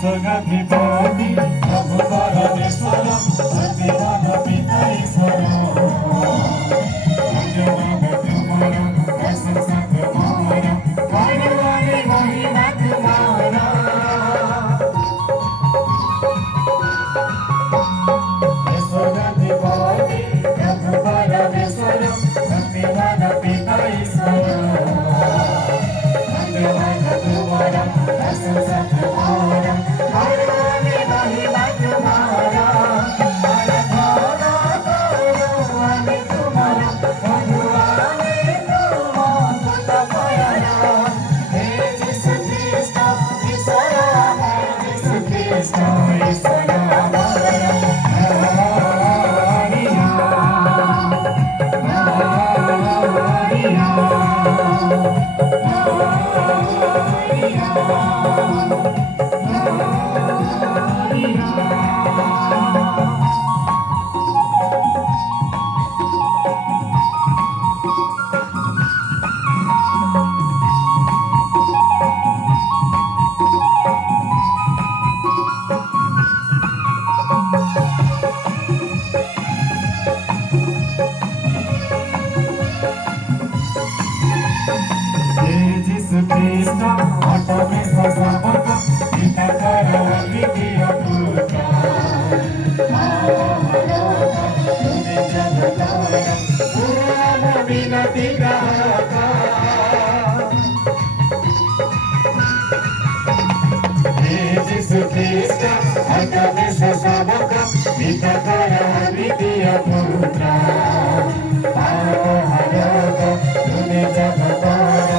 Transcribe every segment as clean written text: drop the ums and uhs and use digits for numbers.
विश्वगधिपति प्रभु परमेश्वर सत्यवान पिता ईश्वर धन्यवाद तुम्हारा प्रशंसा तुम्हारा करवाने महिमा तुम्हारा विश्वगधिपति प्रभु परमेश्वर सत्यवान पिता ईश्वर धन्यवाद तुम्हारा प्रशंसा तुम्हारा Cristo, otto Cristo sabato, vita cara vitia putra. Mahalata, tune jagataya, purana vinati grahaka. Jesus Cristo, otto Cristo sabato, vita cara vitia putra. Mahalata, tune jagataya.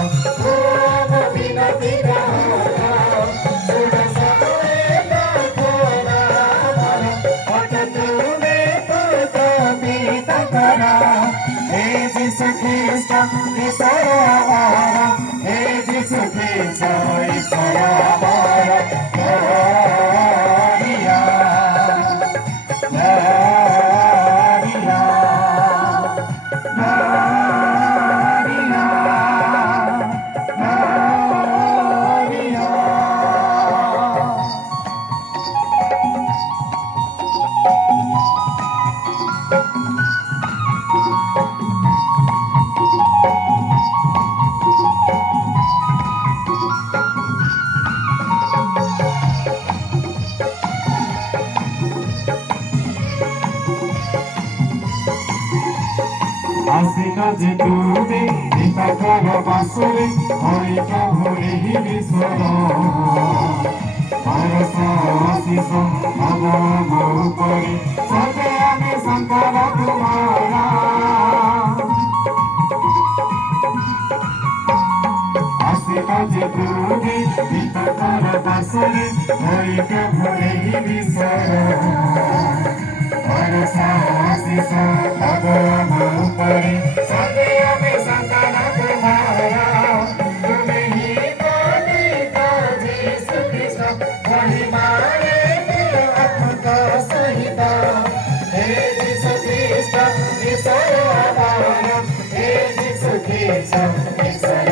Asina jitude, nitakara basure, hoika bhuri viswara. Parasa asisa, adama upari, satyame sankara tumhara. Asina jitude, nitakara basure, hoika bhuri viswara. Parasa asisa, adama upari, satyame sankara tumhara. तुम्हें ही मानिता जीसु कृष्ण, वही मारे आत्मा सहिता. हे जीसु कृष्ण, ईश्वर आवारा. हे जीसु कृष्ण, ईश्वर